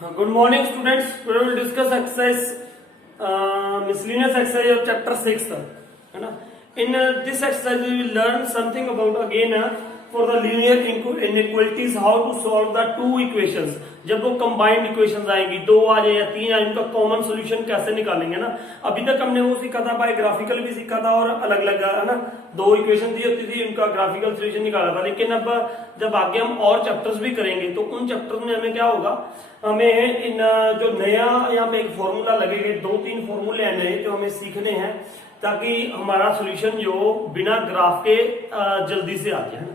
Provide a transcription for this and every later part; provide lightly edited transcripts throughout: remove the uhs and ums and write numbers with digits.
Good morning, students. Today we will discuss exercise, miscellaneous exercise of chapter 6. है ना? In this exercise, we will learn something about again for the linear inequalities, how to solve the two equations. जब वो combined equations आएंगी, दो आ जाए या तीन आए, उनका common solution कैसे निकालेंगे ना? अभी तक हमने वो सीखा था, बाय ग्राफिकल भी सीखा था और अलग अलग है ना, दो इक्वेशन दी होती थी, उनका ग्राफिकल सोल्यूशन निकाला था। लेकिन अब जब आगे हम और चैप्टर्स भी करेंगे तो उन चैप्टर्स में हमें क्या होगा, हमें इन जो नया यहाँ पे एक फॉर्मूला लगेगा, दो तीन फॉर्मूले हैं नए जो हमें सीखने हैं, ताकि हमारा सॉल्यूशन जो बिना ग्राफ के जल्दी से आ जाए।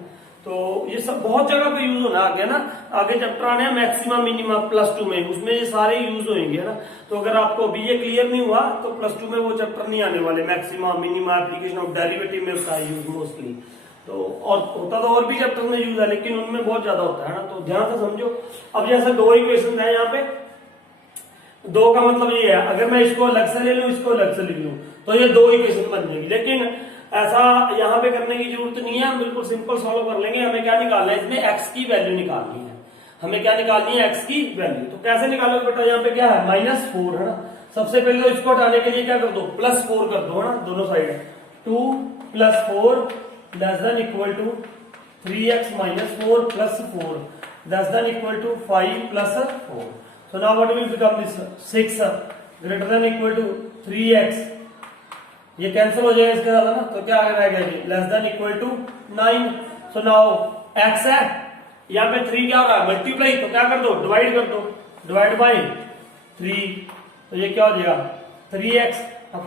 तो ये सब बहुत जगह पे यूज होना आ गया ना, आगे चैप्टर आने हैं मैक्सिमा मिनिमा +2 में, उसमें ये सारे यूज होंगे है ना। तो अगर आपको अभी ये क्लियर नहीं हुआ तो +2 में वो चैप्टर नहीं आने वाले, maxima minima application of derivative में उसका यूज मोस्टली। तो और होता तो और भी चैप्टर में यूज है, लेकिन उनमें बहुत ज्यादा होता है ना, तो ध्यान से समझो। अब जैसे दो इक्वेशन है यहाँ पे, दो का मतलब ये है, अगर मैं इसको अलग से ले लूं, इसको अलग से लिख लूं, तो ये दो इक्वेशन बन जाएगी। लेकिन ऐसा यहाँ पे करने की जरूरत नहीं है, हम बिल्कुल सिंपल सॉल्व कर लेंगे। हमें क्या निकालना है, इसमें x की वैल्यू निकालनी है। हमें क्या निकालनी है, x की वैल्यू। तो कैसे निकालोगे बेटा, यहाँ पे क्या है -4 है ना। सबसे पहले तो इसको हटाने के लिए क्या कर दो, +4 कर दो है ना, दोनों side. 2 + 4 ≤ 3x - 4 + 4 ≤ 5 + 4। So now what will become this 6 > 3x, ये कैंसिल हो जाएगा इसके साथ ना, तो क्या रहेगा ये <= 9। सो नाउ x है, यहाँ पे 3 क्या हो रहा है, मल्टीप्लाई, तो क्या कर दो, डिवाइड कर दो, डिवाइड बाय 3, तो ये क्या हो जाएगा 3x /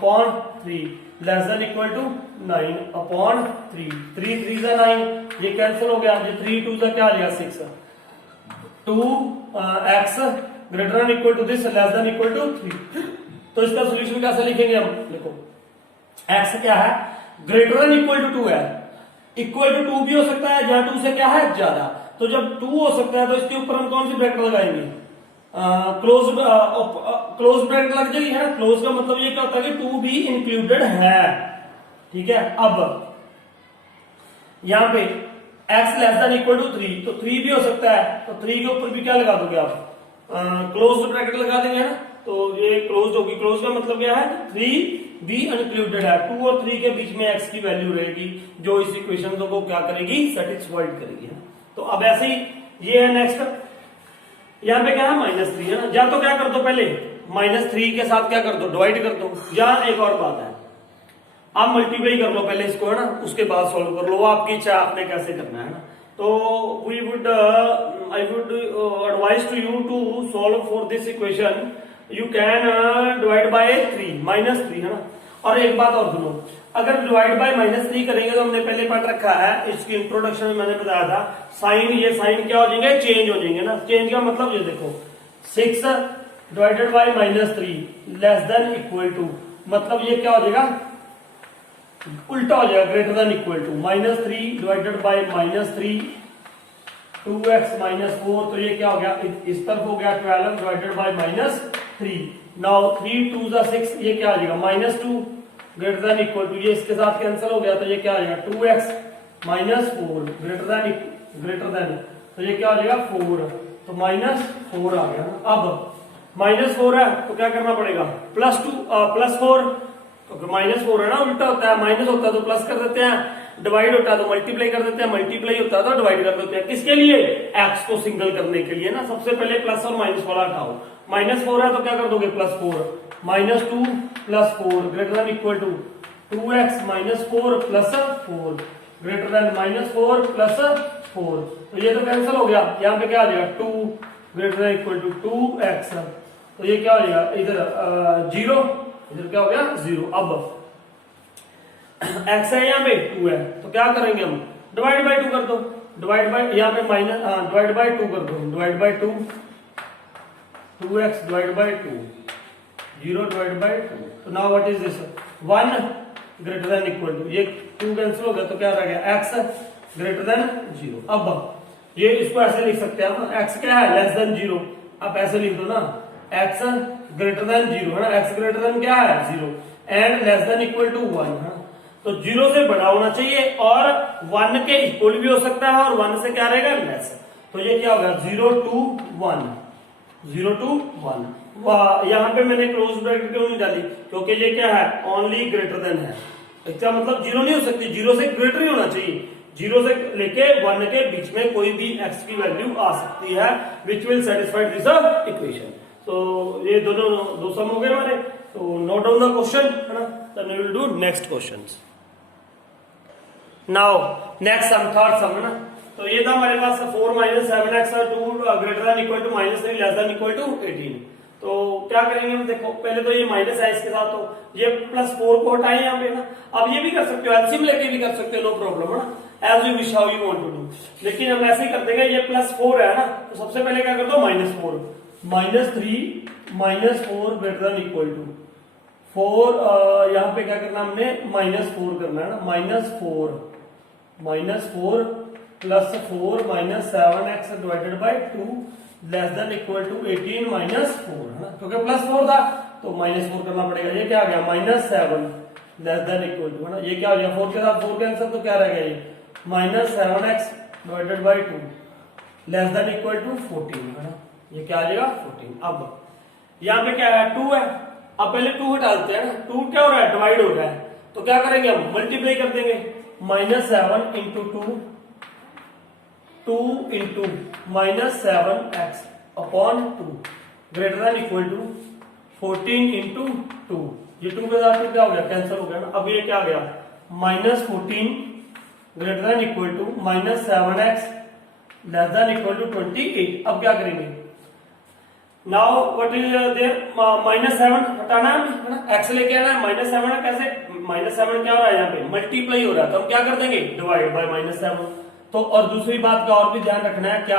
3 ≤ 9/3। 3 3 × 9, ये कैंसिल हो गया, ये 3 2 क्या आ जाएगा 6। 2x > this <= 3। तो इसका सोल्यूशन कैसे लिखेंगे हम, देखो x क्या है, <= 2 है, इक्वल टू 2 भी हो सकता है, जहां 2 से क्या है ज्यादा। तो जब 2 हो सकता है तो इसके ऊपर हम कौन सी ब्रैकेट लगाएंगे, क्लोज ब्रैकेट लग जाएगी है। क्लोज का मतलब ये क्या होता है कि 2 भी इंक्लूडेड है, ठीक है। अब यहाँ पे x <= 3, तो 3 भी हो सकता है, तो 3 के ऊपर भी क्या लगा दोगे आप, क्लोज ब्रैकेट लगा देंगे ना, तो ये क्लोज होगी। क्लोज का मतलब क्या है, 3 भी इंक्लूडेड है, 2 और 3 के बीच में x की वैल्यू रहेगी जो इस इक्वेशन को क्या करेगी, सेटिस्फाइड करेगी। तो अब ऐसे ही ये है नेक्स्ट, यहाँ पे क्या है -3 है ना। या तो क्या कर दो, पहले -3 के साथ क्या कर दो, डिवाइड कर दो, या एक और बात है, आप मल्टीप्लाई कर लो पहले इसको है ना, उसके बाद सॉल्व कर लो, वो आपकी इच्छा, आपने कैसे करना है ना। तो I would advise to you to solve for this equation. You can divide by 3 -3 है ना। और एक बात और सुनो, अगर डिवाइड बाय -3 करेंगे तो हमने पहले पढ़ रखा है, इसकी इंट्रोडक्शन में मैंने बताया था, साइन, ये साइन क्या हो जाएंगे, चेंज हो जाएंगे ना। चेंज का मतलब ये देखो, 6 डिवाइडेड बाय -3 <= मतलब ये क्या हो जाएगा, उल्टा हो जाएगा, <= -3 डिवाइडेड बाय -3 2x - 4, तो ये क्या हो गया, इस तरफ हो गया 12 डिवाइडेड बाय -3। नाउ 3 2 6, ये क्या आ जाएगा -2 > ये इसके साथ कैंसिल हो गया, तो ये क्या आ जाएगा 2x - 4 तो ये क्या आ जाएगा 4, तो -4 आ गया। अब -4 है तो क्या करना पड़ेगा, +4, तो -4 है ना, उल्टा होता है, माइनस होता है तो प्लस कर देते हैं, डिवाइड होता है तो मल्टीप्लाई कर देते हैं, मल्टीप्लाई होता है तो डिवाइड कर देते हैं। किसके लिए, x को सिंगल करने के लिए ना। सबसे पहले प्लस और माइनस वाला हटाओ, -4 है तो क्या कर दोगे, +4 -2 + 4 > 2x - 4 + 4 -4 + 4, तो ये तो कैंसिल हो गया। यहाँ पे क्या आ जाएगा, 2 > 2x, तो ये क्या हो जाएगा, इधर 0, इधर क्या हो गया 0। अब x है, यहाँ पे 2 है, तो क्या करेंगे हम, डिवाइड बाय 2 कर दो, डिवाइड बाय, यहाँ पे डिवाइड बाय 2 कर दो, divide by 2 2x divide by 2 0 divide by 2, तो नाउ व्हाट इज दिस, 1 > ये 2 कैंसिल हो गया, तो क्या रह गया, x <= 0। अब ये इसको ऐसे लिख सकते हैं हम, x क्या है, <0, आप ऐसे लिख दो ना, x <0 है ना, x क्या है 0 एंड <= 1 है। तो 0 से बड़ा होना चाहिए और 1 के इक्वल भी हो सकता है, और 1 से क्या रहेगा लेस। तो ये क्या होगा 0 to 1, 0 to 1। यहाँ पे मैंने क्लोज ब्रैकेट क्यों नहीं डाली, क्योंकि ये क्या है, ओनली ग्रेटर देन है। इसका मतलब 0 नहीं हो सकती, 0 से ग्रेटर ही होना चाहिए। 0 से लेके 1 के बीच में कोई भी x की वैल्यू आ सकती है, which will satisfy this equation. तो ये दोनों दो सम हो गए हमारे। तो नोट डाउन द क्वेश्चन, है ना। Then we will do next questions. Now next sum, third sum, है ना। तो ये था हमारे पास 4 - 7x 2 greater than equal to -3 less than equal to 18। तो क्या करेंगे हम, देखो पहले तो ये माइनस है इसके साथ, तो ये +4 को हटाए यहाँ पे ना। अब ये भी कर सकते हो, एलसीएम लेके भी कर सकते हो, नो प्रॉब्लम, है ना, as you wish how you want to do. लेकिन हम ऐसे ही कर देंगे, ये +4 है ना, तो सबसे पहले क्या कर दो, -4 -3 -4 ग्रेटर देन इक्वल टू 4। यहाँ पे क्या करना हमने, -4 करना है ना, -4 +4 -7x divided by 2 less than equal to 18 -4, है ना, क्योंकि +4 था तो -4 करना पड़ेगा। ये क्या आ गया, -7 लेस देन इक्वल टू, है ना, ये क्या हो गया, 4 के साथ 4 कैंसिल, तो क्या रह गया, ये -7x divided by 2 less than equal to 14, है ना, ये क्या आ जाएगा 14। अब यहाँ पे क्या है, 2 है। अब पहले 2 हटाते हैं ना, 2 क्या हो रहा है, डिवाइड हो रहा है, तो क्या करेंगे हम, मल्टीप्लाई कर देंगे। -7 into 2 into -7x upon 2 greater than equal to 14 into 2। ये 2 के साथ क्या हो गया, कैंसिल हो गया ना। अब ये क्या आ गया, -14 greater than equal to -7x less than equal to 28। अब क्या करेंगे, नाउ व्हाट इज देयर, -7 हटाना है ना, x लेके आना है, -7 कैसे, -7 क्या हो रहा है, यहाँ पे मल्टीप्लाई हो रहा है, तो हम क्या कर देंगे, डिवाइड बाय -7। तो और दूसरी बात का और भी ध्यान रखना है, क्या,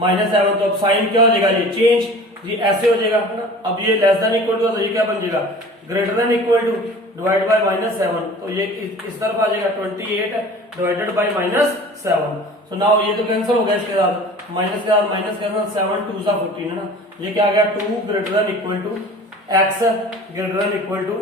-7, तो अब साइन क्या हो जाएगा, ये चेंज, ये ऐसे हो जाएगा, है ना। अब ये लेस देन इक्वल टू, तो ये क्या बन जाएगा, greater than equal to divide by -7, तो ये इस तरफ आ जाएगा 28 डिवाइडेड बाय -7। सो नाउ ये तो कैंसिल हो गया, इसके साथ माइनस के साथ माइनस करना, 7 2 सा 14, है ना। ये क्या आ गया, 2 greater than equal to x greater than equal to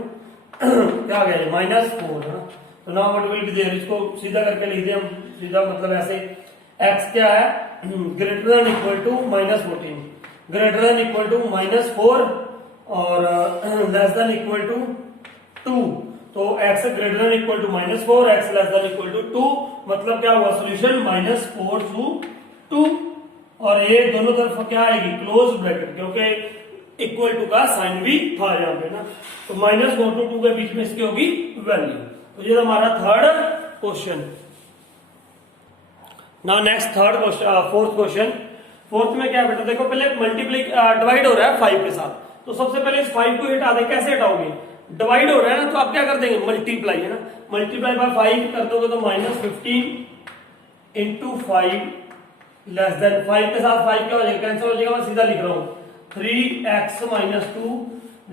क्या आ गया, ये -4, है ना। तो now what will be there, इसको सीधा करके लिख दिया हम, सीधा मतलब ऐसे, x क्या है, greater than equal to -14 greater than equal to -4 और लेस देन इक्वल टू 2। तो x greater than equal to -4, x less than equal to 2, मतलब क्या हुआ सोल्यूशन, -4 to 2। और ये दोनों तरफ क्या आएगी, क्लोज ब्रैकेट, क्योंकि इक्वल टू का साइन भी था यहाँ पे ना। तो -4 to 2 के बीच में इसकी होगी वैल्यू। तो ये हमारा third question. Now next third question, fourth question. Fourth में क्या है बेटा, देखो पहले मल्टीप्लाई डिवाइड हो रहा है 5 के साथ, तो सबसे पहले इस 5 को हटा दे। कैसे हटाओगे, डिवाइड हो रहा है ना, तो आप क्या कर देंगे, मल्टीप्लाई, है ना, मल्टीप्लाई बाय 5 कर दोगे तो -15 इंटू 5 लेस देन 5 के साथ 5 क्या हो जाएगा, कैंसिल हो जाएगा, मैं सीधा लिख रहा हूं 3x - 2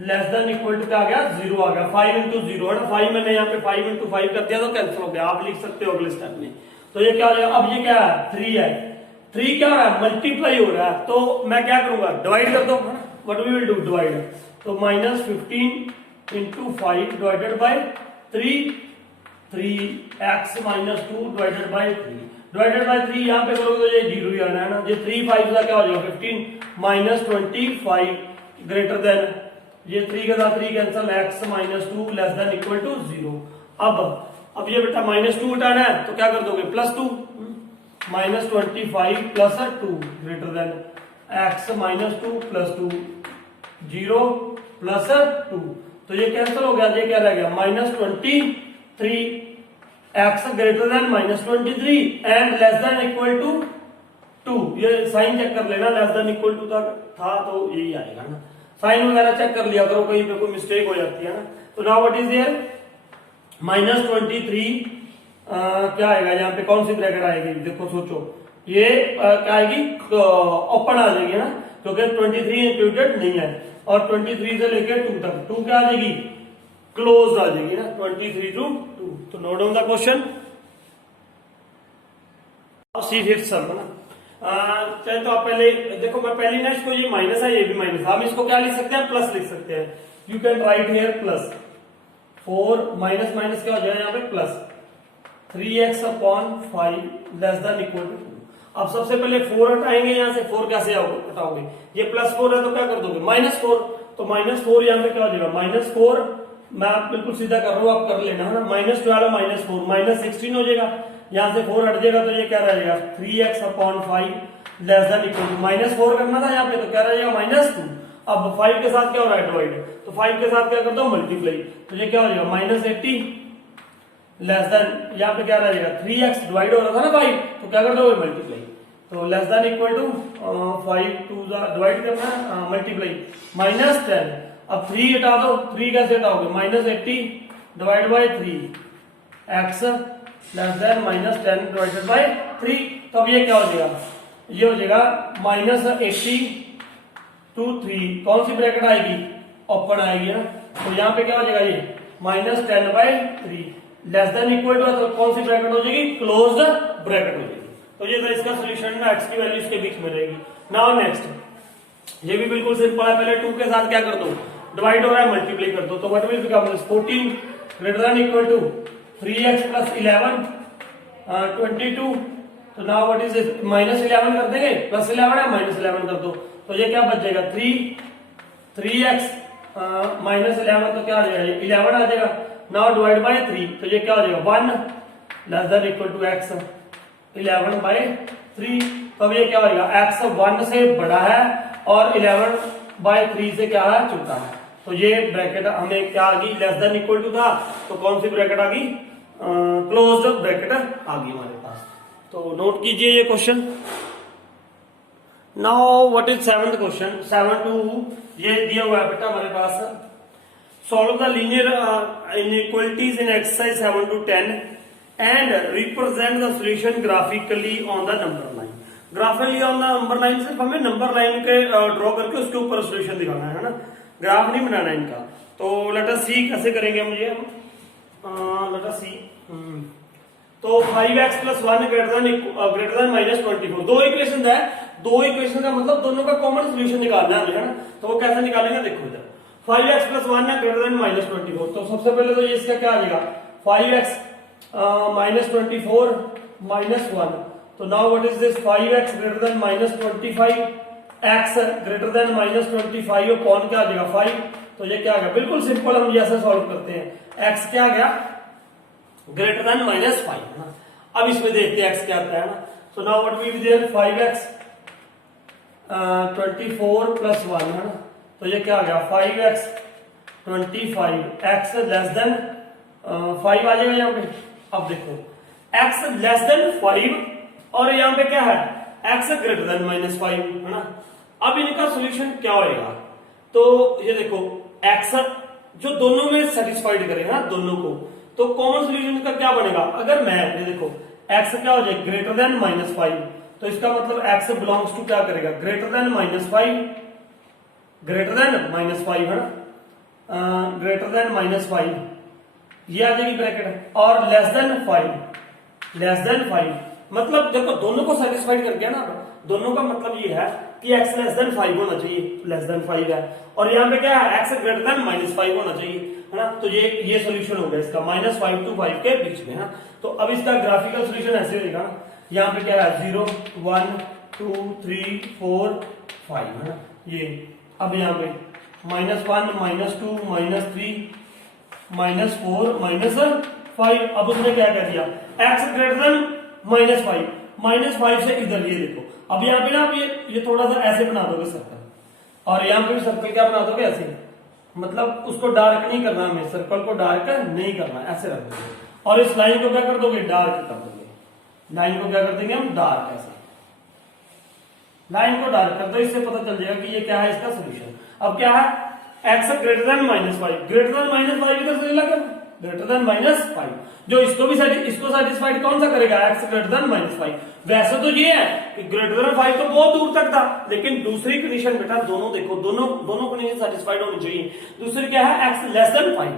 less than equal to क्या आ गया, 0 आ गया। 5 इंटू 0 है ना, 5 मैंने यहाँ पे 5 इंटू 5 कर दिया तो कैंसिल हो गया, आप लिख सकते हो अगले स्टेप में। तो ये क्या हो जाएगा, अब ये क्या है, 3 है, 3 क्या हो रहा है, मल्टीप्लाई हो रहा है, तो मैं क्या करूंगा, डिवाइड कर दो, है ना, what we will do, divide. तो -15 इंटू 5 divided by 3x - 2 divided by 3 divided by 3 यहाँ पे करोगे तो ये 0 ही आना है ना। ये 3 5 का क्या हो जाएगा, 15 -25 ग्रेटर देन, ये 3 के साथ 3 cancel, x - 2 less than equal to 0। अब ये बेटा -2 हटाना है, तो क्या कर दोगे, +2 -25 plus 2 greater then x - 2 + 2 0 plus 2, तो ये कैंसिल हो गया, ये क्या रह गया, -23 x greater than -23 and less than equal to 2। ये साइन चेक कर लेना, लेस देन इक्वल टू था तो यही आएगा ना। साइन वगैरह चेक कर लिया करो, कहीं पे कोई मिस्टेक हो जाती है ना। तो नाउ व्हाट इज देयर, -23 क्या आएगा, यहाँ पे कौन सी ब्रैकेट आएगी, देखो सोचो, ये क्या आएगी, ओपन आ जाएगी ना, क्योंकि 23 इंक्लूडेड नहीं है, और 23 से लेकर 2 तक 2 क्या आ जाएगी, क्लोज आ जाएगी ना, 23 to 2। तो note down the question. See fifth sum, है ना। चाहे तो आप पहले देखो, मैं पहले ना इसको, ये माइनस है, ये भी माइनस है, हम इसको क्या लिख सकते हैं, प्लस लिख सकते हैं। You can write here plus 4 minus minus क्या हो जाएगा यहाँ पे, plus 3x upon 5 less than equal to 2। अब सबसे पहले 4 हटाएंगे, यहाँ से 4 कैसे हटाओगे, ये +4 है तो क्या कर दोगे -4, तो -4 यहाँ पे क्या हो जाएगा -4, मैं आप बिल्कुल सीधा कर रहा हूँ, आप कर लेना है ना, -12 -4 -16 हो जाएगा, यहाँ से 4 हट जाएगा तो ये क्या रह जाएगा 3x/5 less than equal to -4 करना था यहाँ पे, तो क्या रह जाएगा -2। अब 5 के साथ क्या हो रहा है डिवाइड, तो 5 के साथ क्या कर दो मल्टीप्लाई, तो ये क्या हो जाएगा -80 लेस देन, यहाँ पे क्या रह जाएगा 3x डिवाइड हो रहा था ना 5, तो क्या कर दोगे मल्टीप्लाई, तो less than equal to 5 2 divide करना है मल्टीप्लाई -10, अब 3 हटा दो, 3 कैसे हटाओगे -80 divide by 3x less than -10 divided by 3, तो अब ये क्या हो जाएगा, ये हो जाएगा -80 to 3, कौन सी ब्रैकेट आएगी, ओपन आएगी ना, तो यहाँ पे क्या हो जाएगा ये -10/3 लेस देन इक्वल टू, तो कौन सी ब्रैकेट हो जाएगी, क्लोज्ड ब्रैकेट हो जाएगी। तो ये था इसका सोल्यूशन ना, x की वैल्यू इसके बीच में रहेगी। नाउ नेक्स्ट, ये भी बिल्कुल सिंपल है, पहले 2 के साथ क्या कर दो, डिवाइड हो रहा है मल्टीप्लाई कर दो, तो what will become 14 greater than equal to 3x + 11 22, तो नाउ व्हाट इज दिस, -11 कर देंगे, +11 है -11 कर दो, तो ये क्या बच जाएगा 3x -11, तो क्या आ जाएगा ये 11 आ जाएगा। नाउ डिवाइड बाय 3, तो ये क्या हो जाएगा 1 less than equal to x 11/3, तो अब ये क्या होगा x 1 से बड़ा है और 11/3 से क्या है छोटा है, तो ये ब्रैकेट हमें क्या आ गई, लेस देन इक्वल टू था, तो कौन सी ब्रैकेट आ गई, क्लोज्ड ब्रैकेट आ गई हमारे पास। तो नोट कीजिए ये question. Now what is 7th question, 7-2, ये दिया हुआ है बेटा हमारे पास, solve the linear inequalities in exercise 7 to 10 and represent the solution graphically on the number line. Graphically on the number line, सिर्फ हमें नंबर लाइन के ड्रॉ करके उसके ऊपर सॉल्यूशन दिखाना है ना, ग्राफ नहीं बनाना है इनका। तो लेट अस सी कैसे करेंगे मुझे, लेट अस सी, तो 5x + 1 ग्रेटर देन -24, दो इक्वेशन है, दो इक्वेशन का मतलब दोनों का कॉमन सॉल्यूशन निकालना है ना, तो वो कैसे निकालेंगे देखो इधर, 5x + 1 है ग्रेटर देन -24, तो सबसे पहले तो ये इसका क्या आ जाएगा 5x -24 -1, तो now what is this 5x greater than -25, x greater then -25 और कौन क्या आ जाएगा 5, तो ये क्या आ गया, बिल्कुल सिंपल, हम जैसे सॉल्व करते हैं, x क्या आ गया ग्रेटर देन -5 है ना। अब इसमें देखते हैं x क्या आता है ना, so now what will be there 5x 24 + 1 है ना, तो ये क्या आ गया 5x 25 x लेस देन 5 आ जाएगा यहाँ पे। अब देखो x लेस देन 5 और यहाँ पे क्या है x ग्रेटर देन -5 है ना। अब इनका सॉल्यूशन क्या होएगा, तो ये देखो x जो दोनों में सेटिस्फाइड करेगा दोनों को, तो कॉमन सॉल्यूशन का क्या बनेगा, अगर मैं ये देखो x क्या हो जाए ग्रेटर देन -5, तो इसका मतलब x बिलोंग्स टू क्या करेगा ग्रेटर देन -5, ग्रेटर देन -5 है ना, ग्रेटर देन -5 ये आ जाएगी ब्रैकेट, और लेस देन 5 मतलब देखो दोनों को सेटिस्फाइड कर गया ना, दोनों का मतलब ये है कि x लेस देन 5 होना चाहिए, लेस देन 5 है, और यहाँ पे क्या है x ग्रेटर देन -5 होना चाहिए है ना, तो ये सॉल्यूशन हो गया इसका -5 to 5 के बीच में है। तो अब इसका ग्राफिकल सॉल्यूशन ऐसे होगा, यहाँ पे क्या है 0 1 2 3 4 5 है ना ये, अब यहाँ पे -1 -2 -3 -4 -5, अब उसने क्या कर दिया x ग्रेटर देन -5 से इधर ये देखो, अब यहाँ पे ना आप ये थोड़ा सा ऐसे बना दोगे सर्कल, और यहाँ पे भी सर्कल क्या बना दोगे ऐसे, मतलब उसको डार्क नहीं करना, हमें सर्कल को डार्क नहीं करना, ऐसे रख दोगे, और इस लाइन को क्या कर दोगे डार्क कर दोगे, लाइन को क्या कर देंगे हम डार्क, ऐसे लाइन को डार्क कर दो, इससे पता चल जाएगा कि ये क्या है इसका सोल्यूशन। अब क्या है x greater then -5, greater than -5 इधर से लगा ग्रेटर देन -5, जो इसको भी इसको सेटिस्फाइड कौन सा करेगा x ग्रेटर देन -5। वैसे तो ये है कि ग्रेटर देन 5 तो बहुत दूर तक था, लेकिन दूसरी कंडीशन बेटा दोनों देखो, दोनों कंडीशन सेटिस्फाइड होनी चाहिए। दूसरी क्या है x less then 5,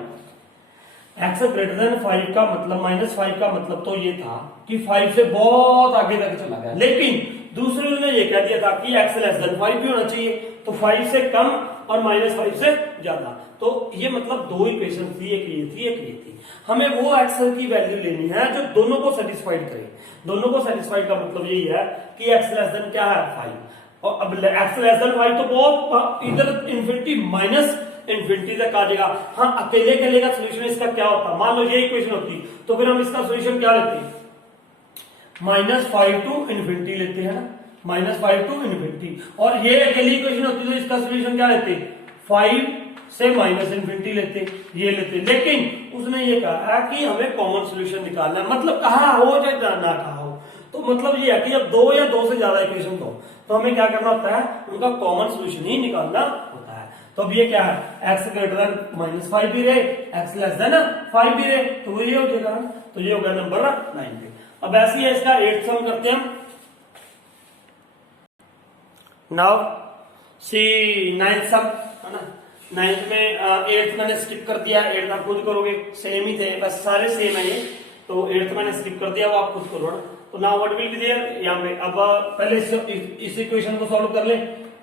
x greater then 5 का मतलब -5 का मतलब तो ये था कि 5 से बहुत आगे तक चला गया, लेकिन दूसरे ने ये कह दिया था कि x लेस देन 5 भी होना चाहिए, तो 5 से कम और -5 से ज्यादा। तो ये मतलब दो इक्वेशन थी, एक ये थी एक ये थी। हमें वो x की वैल्यू लेनी है जो दोनों को सेटिस्फाइड करे। दोनों को सेटिस्फाइड का मतलब यही है कि x लेस देन क्या है 5, और अब x लेस देन 5 तो बहुत इधर इन्फिनिटी माइनस इन्फिनिटी तक आ जाएगा। हाँ, अकेले अकेले का सोल्यूशन इसका क्या होता, मान लो ये इक्वेशन होती तो फिर हम इसका सोल्यूशन क्या लेते, -5 टू इन्फिनिटी लेते हैं ना, -5 टू इन्फिनिटी। और ये अकेली इक्वेशन होती तो इसका सोल्यूशन क्या लेते, 5 से -इन्फिनिटी लेते, ये लेते। लेकिन उसने ये कहा कि हमें कॉमन सोल्यूशन निकालना है, मतलब कहा हो चाहे ना कहा हो, तो मतलब ये है कि जब दो या दो से ज्यादा इक्वेशन हो तो हमें क्या करना होता है, उनका कॉमन सोल्यूशन ही निकालना होता है। तो अब ये क्या है, x ग्रेटर देन -5 भी रहे, x लेस देन 5 भी रहे, तो वो ये हो जाएगा। तो ये होगा नंबर 9 पे। अब ऐसे ही है इसका 8th सम करते हैं। नाउ सी 9th सम है ना, 9th में 8th मैंने स्किप कर दिया, 8th आप खुद करोगे, सेम ही थे बस, सारे सेम है ये। तो 8th मैंने स्किप कर दिया, वो आप खुद करो ना। तो now what will be there यहाँ पे, अब पहले इस इक्वेशन को सॉल्व कर ले।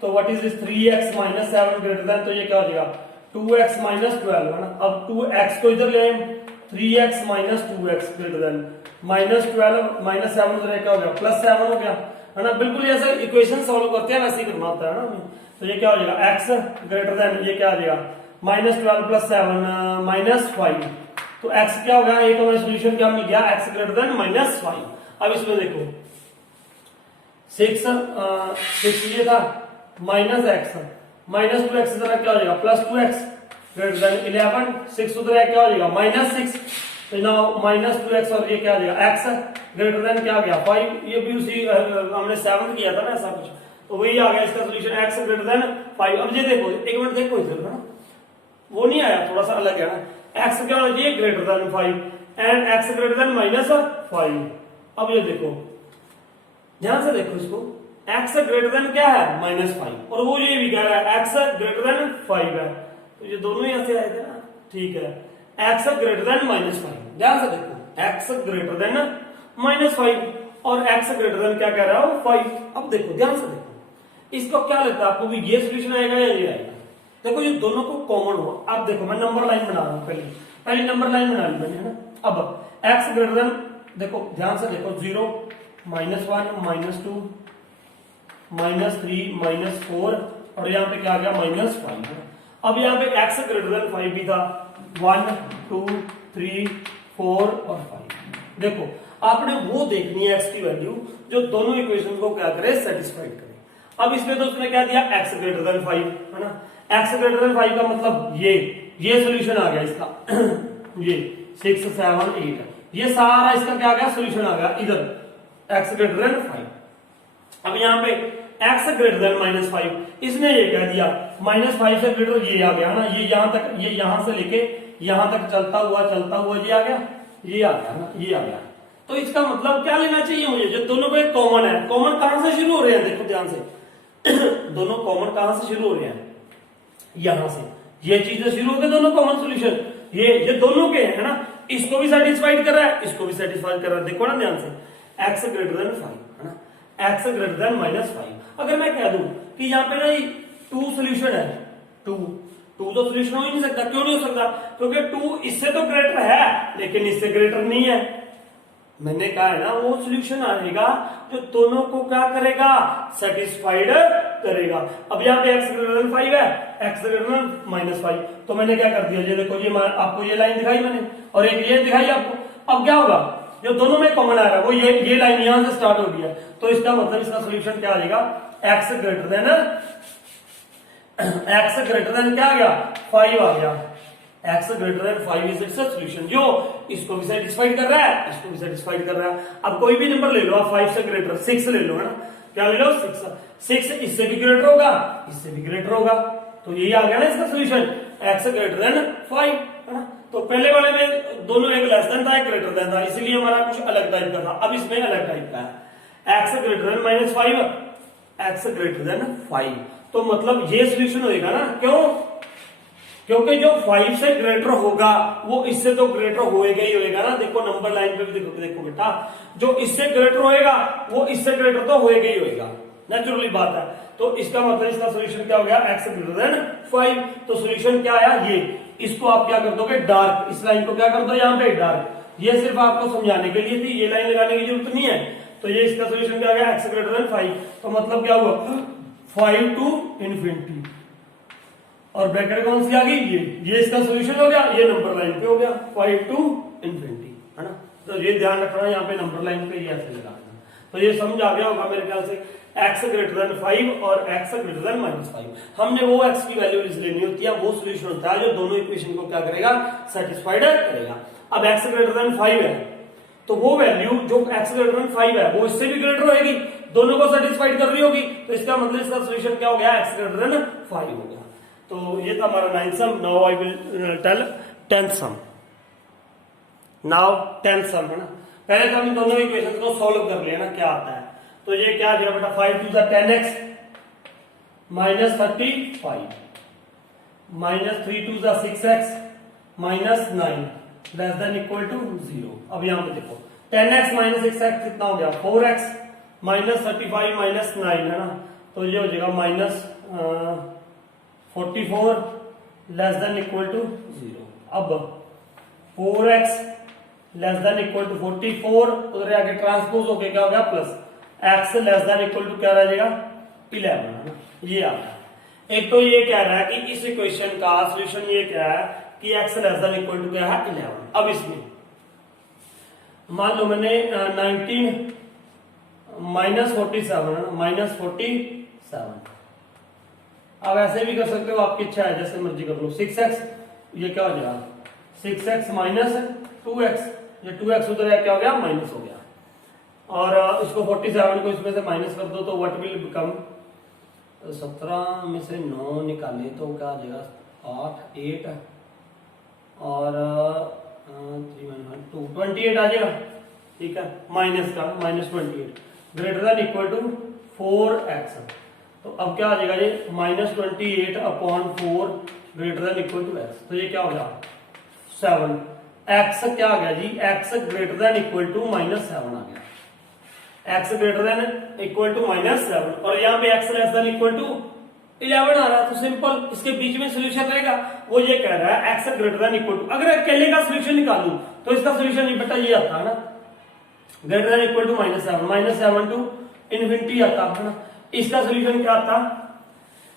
तो what is this 3x - 7 greater than, तो ये क्या हो जाएगा 2x - 12 है ना। अब 2x को इधर ले आए, 3x - 2x ग्रेटर देन -12 - 7 उधर क्या हो गया +7 हो गया है ना। बिल्कुल ऐसा इक्वेशन सॉल्व करते हैं वैसे ही करना होता है ना। तो ये क्या हो जाएगा x ग्रेटर देन, ये क्या आ जाएगा -12 + 7 -5। तो x क्या होगा, एक हमें सोल्यूशन क्या मिल गया, x ग्रेटर देन -5। अब इसमें देखो 6 ये था -x -2x इधर क्या हो जाएगा +2x ग्रेटर देन 11, 6 उधर क्या हो जाएगा -6। तो नाउ -2x और ये क्या आ जाएगा x ग्रेटर देन क्या आ गया 5। ये भी उसी हमने 7 किया था ना ऐसा कुछ, तो वही आ गया इसका सोल्यूशन x ग्रेटर देन 5। अब ये देखो, एक मिनट देखो इधर ना, वो नहीं आया, थोड़ा सा अलग है ना। x क्या होना चाहिए greater than 5 and x greater then -5। अब ये देखो, ध्यान से देखो इसको, x ग्रेटर देन क्या है -5, और वो ये भी कह रहा है x ग्रेटर देन 5 है, तो ये दोनों ही ऐसे आए थे ना, ठीक है। x ग्रेटर देन -5, ध्यान से देखो, x ग्रेटर देन -5 और x ग्रेटर देन क्या कह रहा है 5। अब देखो ध्यान से देखो, इसको क्या लगता है आपको भी ये सोल्यूशन आएगा या ये आएगा। देखो ये दोनों को कॉमन हो। अब देखो मैं नंबर लाइन बना रहा हूं, पहले नंबर लाइन बना ली मैंने है ना। अब x ग्रेटर देन, देखो ध्यान से देखो, 0 -1 -2 -3 -4 और यहाँ पे क्या आ गया -5। अब यहाँ पे x ग्रेटर देन 5 भी था, 1 2 3 4 और 5। देखो आपने वो देखनी है x की वैल्यू जो दोनों इक्वेशन को क्या करे, सेटिस्फाइड करे। अब इसमें तो उसने क्या दिया x ग्रेटर देन 5 है ना। x ग्रेटर देन 5 का मतलब ये सोल्यूशन आ गया इसका ये 6 7 8, ये सारा इसका क्या आ गया सोल्यूशन आ गया इधर x ग्रेटर देन 5। अब यहाँ पे x ग्रेटर देन -5, इसने ये कह दिया -5 से ग्रेटर, ये आ गया ना, ये यहां तक, ये यहां से लेके यहां तक चलता हुआ ये आ गया, ये आ गया ना, ये आ गया। तो इसका मतलब क्या लेना चाहिए मुझे, जो दोनों पे कॉमन है। कॉमन कहां से शुरू हो रहे हैं, देखो ध्यान से दोनों कॉमन कहां से शुरू हो रहे हैं, यहां से, ये चीजें शुरू हो गए दोनों कॉमन सोल्यूशन, ये दोनों के है ना। इसको भी सेटिस्फाइड कर रहा है, इसको भी सेटिस्फाइड कर रहा है, देखो ना ध्यान से, x ग्रेटर देन 5 है ना, x ग्रेटर देन -5। अगर मैं कह दूं कि यहाँ पे ना 2 सोल्यूशन है, 2 तो सोल्यूशन हो ही नहीं सकता। क्यों नहीं हो सकता, क्योंकि 2 इससे तो ग्रेटर है लेकिन इससे ग्रेटर नहीं है। मैंने कहा है ना, वो सोल्यूशन आएगा जो दोनों को क्या करेगा, सेटिस्फाइड करेगा। अब यहाँ पे x ग्रेटर देन 5 है, x ग्रेटर देन -5, तो मैंने क्या कर दिया, ये देखो, ये आपको ये लाइन दिखाई मैंने और एक ये दिखाई आपको। अब क्या होगा, जो दोनों में कॉमन आ रहा है वो ये लाइन यहां से स्टार्ट हो गया, तो इसका मतलब इसका सोल्यूशन क्या आ जाएगा, x ग्रेटर देन क्या आ गया 5 आ गया। x greater then 5 is its solution, जो इसको भी सेटिस्फाइड कर रहा है, इसको भी सेटिस्फाइड कर रहा है। अब कोई भी नंबर ले लो आप, 5 से ग्रेटर, 6 ले लो है ना, क्या ले लो 6 इससे भी ग्रेटर होगा, इससे भी ग्रेटर होगा, तो यही आ गया ना इसका सोल्यूशन, x ग्रेटर देन 5 है ना। तो पहले वाले में दोनों एक लेस देन था, एक ग्रेटर देन था, इसीलिए हमारा कुछ अलग टाइप का था। अब इसमें अलग टाइप का है, x greater then -5, x greater then 5, तो मतलब ये सोल्यूशन होएगा ना। क्यों, क्योंकि जो 5 से ग्रेटर होगा वो इससे तो ग्रेटर होएगा ही होएगा ना। देखो नंबर लाइन पे भी देखो बेटा, जो इससे ग्रेटर होएगा वो इससे ग्रेटर तो होएगा ही होएगा, नेचुरली बात है। तो इसका मतलब इसका सोल्यूशन क्या हो गया, x ग्रेटर देन 5। तो सोल्यूशन क्या आया, ये। इसको आप क्या कर दोगे, डार्क, इस लाइन को क्या कर दो यहाँ पे डार्क। ये सिर्फ आपको समझाने के लिए थी, ये लाइन लगाने की जरूरत नहीं है। तो ये इसका सोल्यूशन क्या आ गया, x ग्रेटर देन 5। तो मतलब क्या हुआ, 5 टू इन्फिनिटी, और ब्रैकेट कौन सी आ गई, ये इसका सोल्यूशन हो गया, ये नंबर लाइन पे हो गया 5 टू इन्फिनिटी, है ना। तो ये ध्यान रखना, यहाँ पे नंबर लाइन पे ये ऐसे लगाना। तो ये समझ आ गया होगा मेरे ख्याल से, x ग्रेटर देन 5 और x ग्रेटर देन -5। हमने वो x की वैल्यू लेनी होती है, वो सोल्यूशन होता है जो दोनों इक्वेशन को क्या करेगा, सेटिस्फाइड करेगा। अब x ग्रेटर देन 5 है, तो वो वैल्यू जो x ग्रेटर देन 5 है वो इससे भी ग्रेटर होगी, दोनों को सेटिस्फाइड कर रही होगी। तो इसका मतलब इसका सोल्यूशन क्या हो गया, x ग्रेटर देन 5 हो गया। तो ये था हमारा 9th sum. Now I will tell 10th sum. Now 10th sum, है ना। पहले तो हम दोनों इक्वेशंस को सॉल्व कर लेना, क्या आता है। तो ये क्या दिया बेटा, 5 to 10x -35 -3 to 6x -9 less than equal to 0। अब यहां पे देखो 10x -6x कितना हो गया, 4x -35 -9, है ना। तो ये हो जाएगा -44 लेस देन इक्वल टू 0। अब 4x less than equal to 44, उधर आगे ट्रांसपोज होके क्या हो गया plus, x less than equal to क्या रह जाएगा 11, है ना। ये आता है। एक तो ये कह रहा है कि इस इक्वेशन का सॉल्यूशन ये क्या है कि x less than equal to क्या है 11। अब इसमें मान लो मैंने 19 -47 -47। अब ऐसे भी कर सकते हो, आपकी इच्छा है, जैसे मर्जी कर लो। 6x, ये क्या हो जाएगा 6x -2x, ये 2x उधर है, क्या हो गया माइनस हो गया। और इसको 47 को इसमें से माइनस कर दो तो व्हाट विल बिकम, 17 में से 9 निकाले तो क्या आ जाएगा 8 और 28 आ जाएगा, ठीक है। माइनस का -28 greater than equal to 4x। तो अब क्या आ जाएगा ये -28 upon 4 greater than equal to x। तो ये क्या हो गया 7। x क्या आ गया जी, x greater than equal to -7 आ गया, x greater than equal to -7। और यहाँ पे x less than equal to 11 आ रहा है। तो सिंपल इसके बीच में सोल्यूशन रहेगा। वो ये कह रहा है x greater than equal to, अगर अकेले का सोल्यूशन निकालूं तो इसका सोल्यूशन ये बेटा ये आता है ना, ग्रेटर देन इक्वल टू -7 टू इन्फिनिटी आता है ना। इसका सोल्यूशन क्या आता,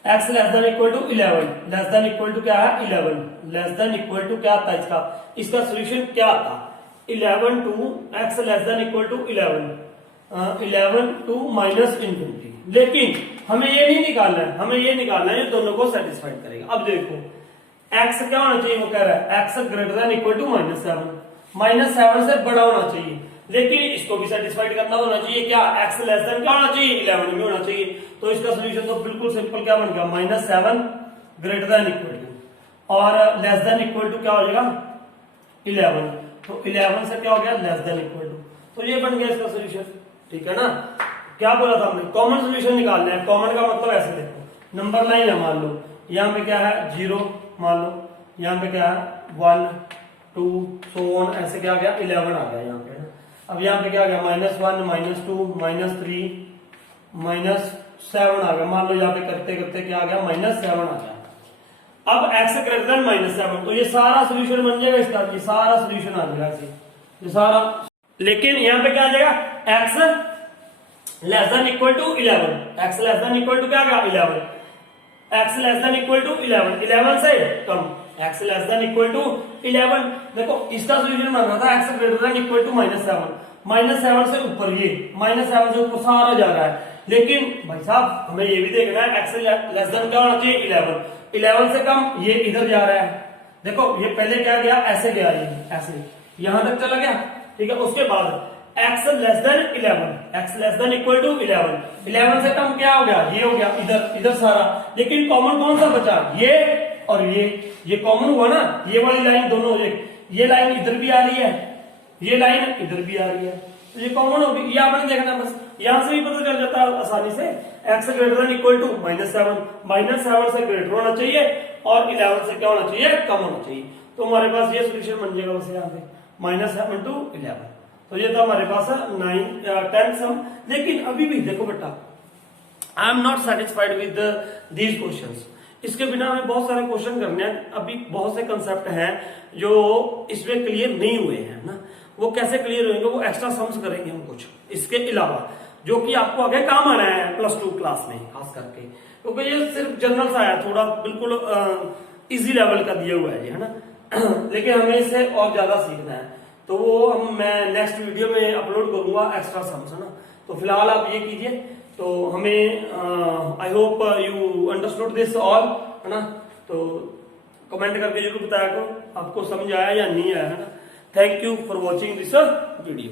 x less than equal to 11 less than equal to क्या है 11 लेस देन इक्वल टू क्या आता है इसका सोल्यूशन क्या आता, 11 to x less than equal to 11 to -infinity. लेकिन हमें ये नहीं निकालना है, हमें ये निकालना है ये दोनों को सेटिस्फाइड करेगा। अब देखो x क्या होना चाहिए, वो कह रहा है x greater than equal to -7 से बड़ा होना चाहिए, लेकिन इसको भी सेटिस्फाइड करना होना चाहिए क्या, x लेस देन क्या होना चाहिए 11 में होना चाहिए। तो इसका सोल्यूशन तो बिल्कुल सिंपल क्या बन गया, -7 ग्रेटर देन इक्वल टू और लेस देन इक्वल टू क्या हो जाएगा 11। तो 11 से क्या हो गया लेस देन इक्वल टू, तो ये बन गया इसका सोल्यूशन, ठीक है ना। क्या बोला था हमने, कॉमन सोल्यूशन निकालना है। कॉमन का मतलब ऐसे देखो, नंबर लाइन है, मान लो यहाँ पे क्या है 0, मान लो यहाँ पे क्या है 1 2 so on, ऐसे क्या आ गया 11 आ गया यहाँ पे। अब यहाँ पे क्या आ गया -1 -2 -3 -7 आ गया। मान लो यहाँ पे करते करते क्या आ गया -7 आ गया। अब x ग्रेटर देन -7, तो ये सारा सोल्यूशन बन जाएगा इसका, ये सारा सोल्यूशन आ जाएगा ऐसे, ये सारा। लेकिन यहाँ पे क्या आ जाएगा x less than equal to 11, x less than equal to क्या आ गया 11, x less than equal to 11 से कम, x less than equal to 11। देखो इसका सोल्यूशन बन रहा था x greater than equal to -7 से ऊपर, ये -7 से ऊपर सारा जा रहा है। लेकिन भाई साहब हमें ये भी देखना है x लेस देन क्या होना चाहिए 11 से कम, ये इधर जा रहा है। देखो ये पहले क्या गया ऐसे गया, ये ऐसे यहां तक चला गया, ठीक है। उसके बाद x less than 11, x less than equal to 11 से कम क्या हो गया, ये हो गया इधर सारा। लेकिन कॉमन कौन सा बचा, ये और ये कॉमन हुआ ना, ये वाली लाइन दोनों, ये लाइन इधर भी आ रही है, ये लाइन इधर भी आ रही है, तो ये कॉमन होगी, ये आपने देखना बस, यहां से भी पता चल जाता है आसानी से, x greater than equal to -7, -7 से ग्रेटर होना चाहिए और 11 से क्या होना चाहिए, कम होना चाहिए। तो हमारे पास ये सोल्यूशन बन जाएगा बस यहाँ पे -7 to 11। तो ये तो हमारे पास है 10 सम। लेकिन अभी भी देखो बेटा, I am not satisfied with these questions. इसके बिना हमें बहुत सारे क्वेश्चन करने हैं, अभी बहुत से कंसेप्ट हैं जो इसमें क्लियर नहीं हुए हैं ना। वो कैसे क्लियर होंगे, वो एक्स्ट्रा सम्स करेंगे हम कुछ इसके अलावा, जो कि आपको आगे काम आना है +2 क्लास में खास करके, क्योंकि ये सिर्फ जनरल सा है, थोड़ा बिल्कुल इजी लेवल का दिया हुआ है ये, है ना। लेकिन हमें इससे और ज्यादा सीखना है, तो वो मैं नेक्स्ट वीडियो में अपलोड करूंगा एक्स्ट्रा सम्स, है ना। तो फिलहाल आप ये कीजिए, तो हमें I hope you understood this all, है ना। तो कमेंट करके जरूर बताया करो आपको समझ आया या नहीं आया, है ना। Thank you for watching this video.